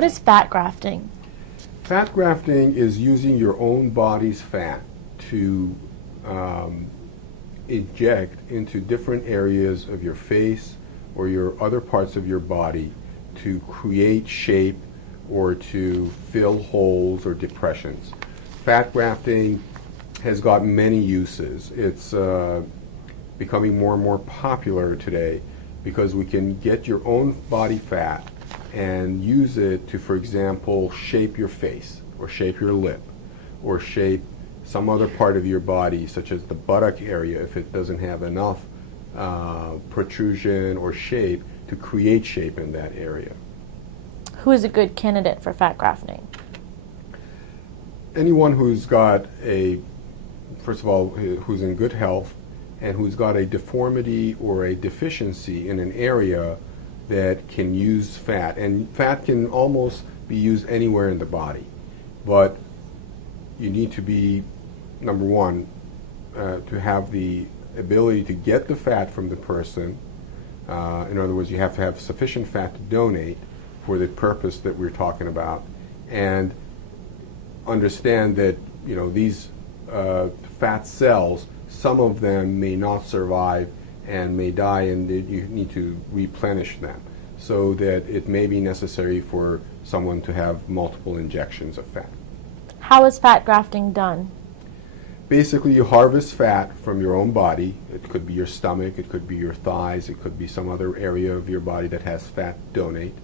What is fat grafting? Fat grafting is using your own body's fat to inject into different areas of your face or your other parts of your body to create shape or to fill holes or depressions. Fat grafting has got many uses. It's becoming more and more popular today because we can get your own body fat and use it to, for example, shape your face or shape your lip or shape some other part of your body, such as the buttock area, if it doesn't have enough protrusion or shape to create shape in that area. Who is a good candidate for fat grafting? Anyone who's got first of all, who's in good health and who's got a deformity or a deficiency in an area that can use fat. And fat can almost be used anywhere in the body. But you need to be, number one, to have the ability to get the fat from the person. In other words, you have to have sufficient fat to donate for the purpose that we're talking about. And understand that, these fat cells, some of them may not survive and may die, and you need to replenish them, so that it may be necessary for someone to have multiple injections of fat. How is fat grafting done? Basically, you harvest fat from your own body. It could be your stomach, it could be your thighs, it could be some other area of your body that has fat donate.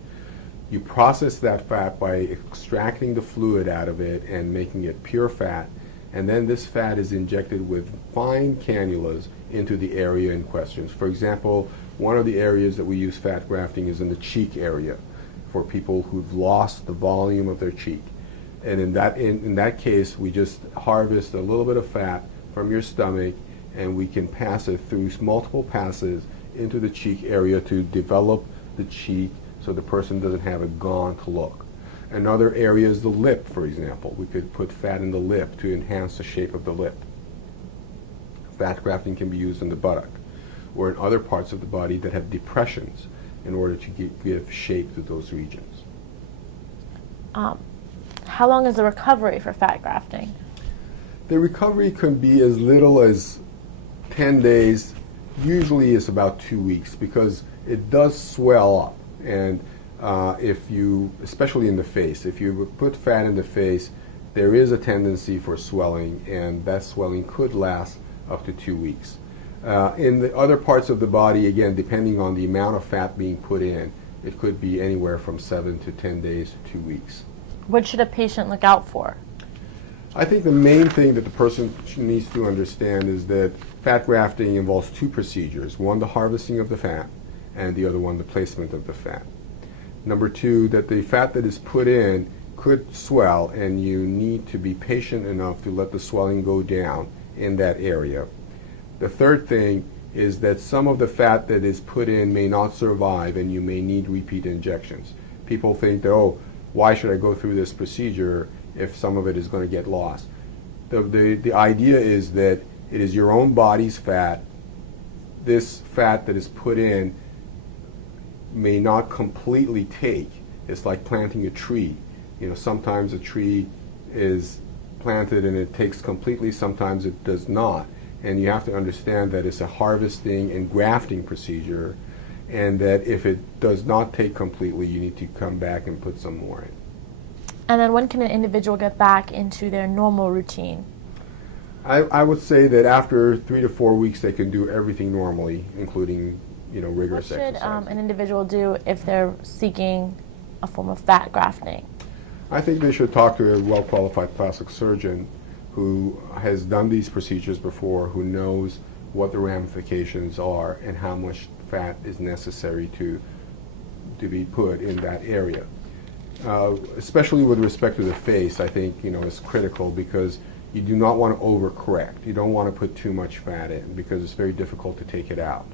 You process that fat by extracting the fluid out of it and making it pure fat, and then this fat is injected with fine cannulas into the area in question. For example, one of the areas that we use fat grafting is in the cheek area for people who've lost the volume of their cheek. And in that case, we just harvest a little bit of fat from your stomach, and we can pass it through multiple passes into the cheek area to develop the cheek so the person doesn't have a gaunt look. Another area is the lip, for example. We could put fat in the lip to enhance the shape of the lip. Fat grafting can be used in the buttock or in other parts of the body that have depressions in order to give shape to those regions. How long is the recovery for fat grafting? The recovery can be as little as 10 days. Usually it's about 2 weeks because it does swell up. And if you, especially in the face, if you put fat in the face, there is a tendency for swelling, and that swelling could last up to 2 weeks. In the other parts of the body, again, depending on the amount of fat being put in, it could be anywhere from 7 to 10 days to 2 weeks. What should a patient look out for? I think the main thing that the person needs to understand is that fat grafting involves two procedures. One, the harvesting of the fat, and the other one, the placement of the fat. Number two, that the fat that is put in could swell, and you need to be patient enough to let the swelling go down in that area. The third thing is that some of the fat that is put in may not survive, and you may need repeat injections. People think that, oh, why should I go through this procedure if some of it is going to get lost? The idea is that it is your own body's fat. This fat that is put in may not completely take. It's like planting a tree. Sometimes a tree is planted and it takes completely, sometimes it does not. And you have to understand that it's a harvesting and grafting procedure, and that if it does not take completely, you need to come back and put some more in. And then when can an individual get back into their normal routine? I would say that after 3 to 4 weeks, they can do everything normally, including rigorous exercise. What exercise. should an individual do if they're seeking a form of fat grafting? I think they should talk to a well-qualified plastic surgeon who has done these procedures before, who knows what the ramifications are and how much fat is necessary to be put in that area. Especially with respect to the face, I think is critical, because you do not want to overcorrect. You don't want to put too much fat in because it's very difficult to take it out.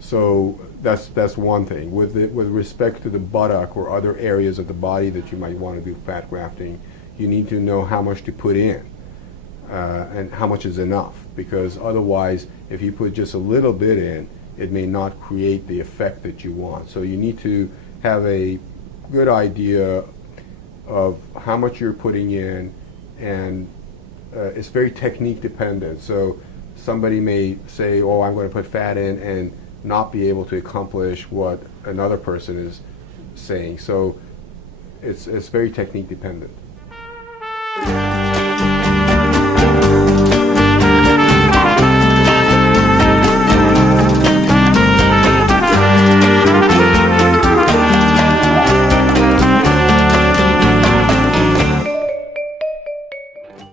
So that's one thing. With respect to the buttock or other areas of the body that you might want to do fat grafting, you need to know how much to put in and how much is enough, because otherwise, if you put just a little bit in, it may not create the effect that you want. So you need to have a good idea of how much you're putting in, and it's very technique dependent. So somebody may say, oh, I'm going to put fat in, and not be able to accomplish what another person is saying. So it's very technique dependent.